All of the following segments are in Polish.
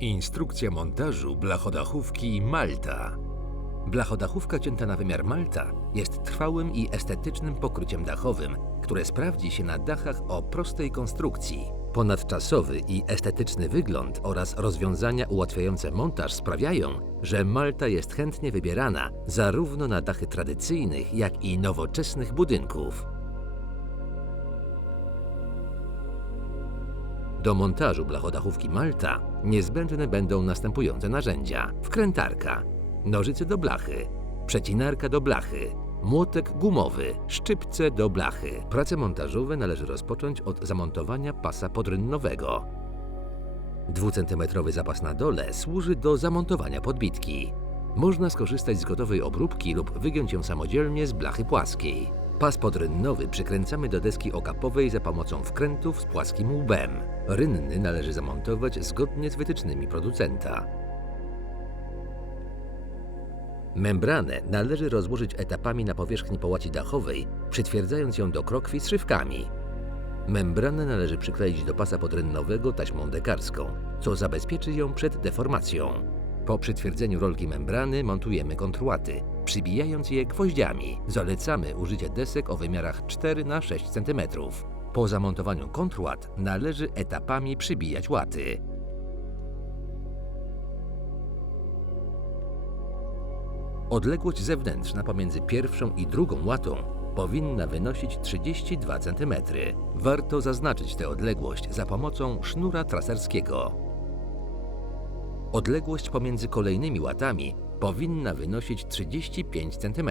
Instrukcja montażu blachodachówki Malta. Blachodachówka cięta na wymiar Malta jest trwałym i estetycznym pokryciem dachowym, które sprawdzi się na dachach o prostej konstrukcji. Ponadczasowy i estetyczny wygląd oraz rozwiązania ułatwiające montaż sprawiają, że Malta jest chętnie wybierana zarówno na dachy tradycyjnych, jak i nowoczesnych budynków. Do montażu blachodachówki Malta niezbędne będą następujące narzędzia: wkrętarka, nożyce do blachy, przecinarka do blachy, młotek gumowy, szczypce do blachy. Prace montażowe należy rozpocząć od zamontowania pasa podrynnowego. Dwucentymetrowy zapas na dole służy do zamontowania podbitki. Można skorzystać z gotowej obróbki lub wygiąć ją samodzielnie z blachy płaskiej. Pas podrynnowy przykręcamy do deski okapowej za pomocą wkrętów z płaskim łbem. Rynny należy zamontować zgodnie z wytycznymi producenta. Membranę należy rozłożyć etapami na powierzchni połaci dachowej, przytwierdzając ją do krokwi z szywkami. Membranę należy przykleić do pasa podrynnowego taśmą dekarską, co zabezpieczy ją przed deformacją. Po przytwierdzeniu rolki membrany montujemy kontrłaty, przybijając je gwoździami. Zalecamy użycie desek o wymiarach 4 na 6 cm. Po zamontowaniu kontrłat należy etapami przybijać łaty. Odległość zewnętrzna pomiędzy pierwszą i drugą łatą powinna wynosić 32 cm. Warto zaznaczyć tę odległość za pomocą sznura traserskiego. Odległość pomiędzy kolejnymi łatami powinna wynosić 35 cm.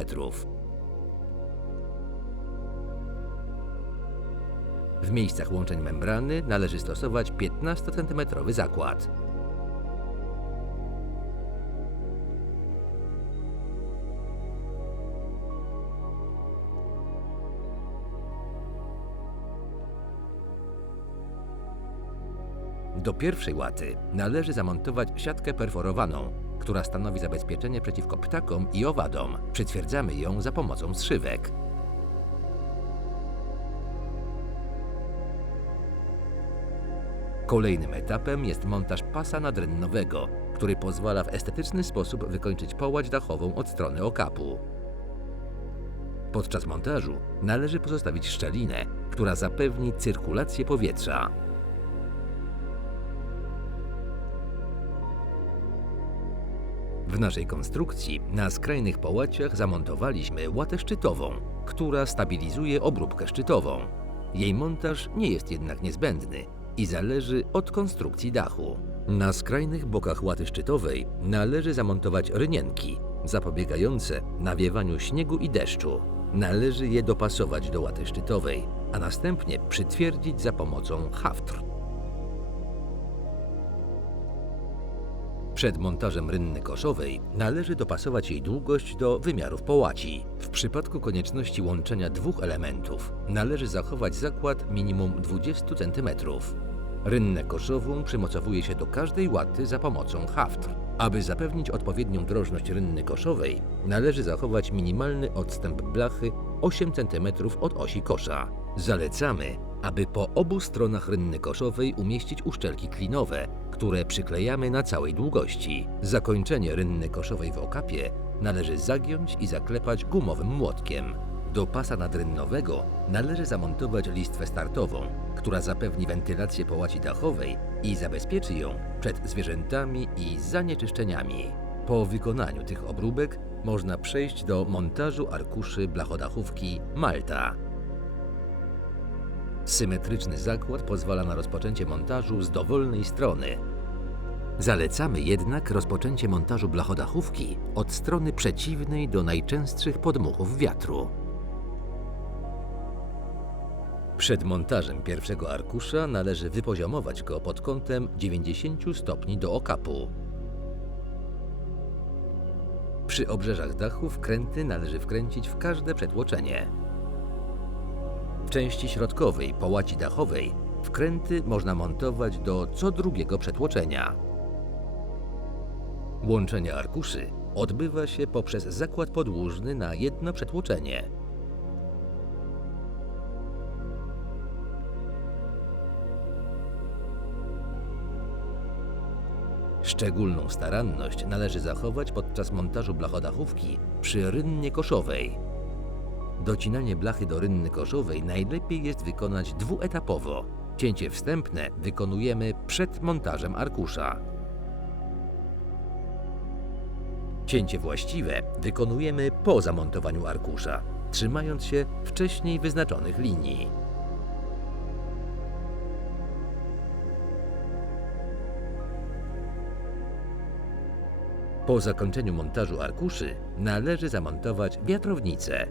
W miejscach łączeń membrany należy stosować 15 cm zakład. Do pierwszej łaty należy zamontować siatkę perforowaną, która stanowi zabezpieczenie przeciwko ptakom i owadom. Przytwierdzamy ją za pomocą zszywek. Kolejnym etapem jest montaż pasa nadrynnowego, który pozwala w estetyczny sposób wykończyć połać dachową od strony okapu. Podczas montażu należy pozostawić szczelinę, która zapewni cyrkulację powietrza. W naszej konstrukcji na skrajnych połaciach zamontowaliśmy łatę szczytową, która stabilizuje obróbkę szczytową. Jej montaż nie jest jednak niezbędny i zależy od konstrukcji dachu. Na skrajnych bokach łaty szczytowej należy zamontować rynienki zapobiegające nawiewaniu śniegu i deszczu. Należy je dopasować do łaty szczytowej, a następnie przytwierdzić za pomocą haftr. Przed montażem rynny koszowej należy dopasować jej długość do wymiarów połaci. W przypadku konieczności łączenia dwóch elementów należy zachować zakład minimum 20 cm. Rynnę koszową przymocowuje się do każdej łaty za pomocą haftr. Aby zapewnić odpowiednią drożność rynny koszowej, należy zachować minimalny odstęp blachy 8 cm od osi kosza. Zalecamy, aby po obu stronach rynny koszowej umieścić uszczelki klinowe, które przyklejamy na całej długości. Zakończenie rynny koszowej w okapie należy zagiąć i zaklepać gumowym młotkiem. Do pasa nadrynnowego należy zamontować listwę startową, która zapewni wentylację połaci dachowej i zabezpieczy ją przed zwierzętami i zanieczyszczeniami. Po wykonaniu tych obróbek można przejść do montażu arkuszy blachodachówki Malta. Symetryczny zakład pozwala na rozpoczęcie montażu z dowolnej strony. Zalecamy jednak rozpoczęcie montażu blachodachówki od strony przeciwnej do najczęstszych podmuchów wiatru. Przed montażem pierwszego arkusza należy wypoziomować go pod kątem 90 stopni do okapu. Przy obrzeżach dachu wkręty należy wkręcić w każde przetłoczenie. W części środkowej połaci dachowej wkręty można montować do co drugiego przetłoczenia. Łączenie arkuszy odbywa się poprzez zakład podłużny na jedno przetłoczenie. Szczególną staranność należy zachować podczas montażu blachodachówki przy rynnie koszowej. Docinanie blachy do rynny koszowej najlepiej jest wykonać dwuetapowo. Cięcie wstępne wykonujemy przed montażem arkusza. Cięcie właściwe wykonujemy po zamontowaniu arkusza, trzymając się wcześniej wyznaczonych linii. Po zakończeniu montażu arkuszy należy zamontować wiatrownicę.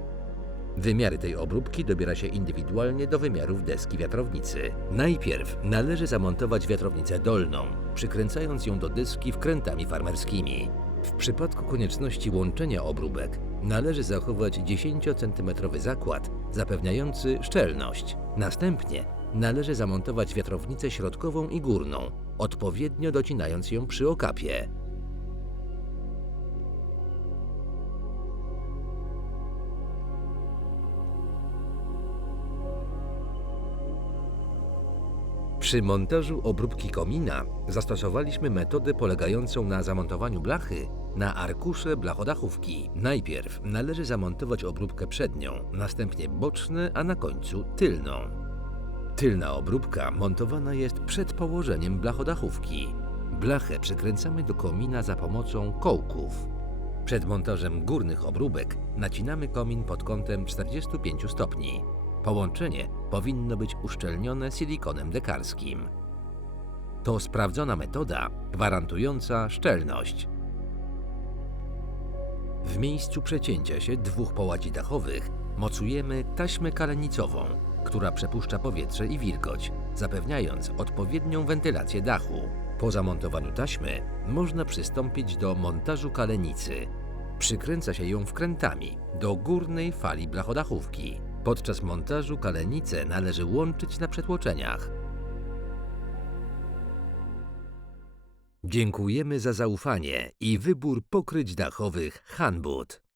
Wymiary tej obróbki dobiera się indywidualnie do wymiarów deski wiatrownicy. Najpierw należy zamontować wiatrownicę dolną, przykręcając ją do deski wkrętami farmerskimi. W przypadku konieczności łączenia obróbek należy zachować 10 cm zakład zapewniający szczelność. Następnie należy zamontować wiatrownicę środkową i górną, odpowiednio docinając ją przy okapie. Przy montażu obróbki komina zastosowaliśmy metodę polegającą na zamontowaniu blachy na arkusze blachodachówki. Najpierw należy zamontować obróbkę przednią, następnie boczne, a na końcu tylną. Tylna obróbka montowana jest przed położeniem blachodachówki. Blachę przykręcamy do komina za pomocą kołków. Przed montażem górnych obróbek nacinamy komin pod kątem 45 stopni. Połączenie powinno być uszczelnione silikonem dekarskim. To sprawdzona metoda gwarantująca szczelność. W miejscu przecięcia się dwóch połaci dachowych mocujemy taśmę kalenicową, która przepuszcza powietrze i wilgoć, zapewniając odpowiednią wentylację dachu. Po zamontowaniu taśmy można przystąpić do montażu kalenicy. Przykręca się ją wkrętami do górnej fali blachodachówki. Podczas montażu kalenicę należy łączyć na przetłoczeniach. Dziękujemy za zaufanie i wybór pokryć dachowych Hanbud.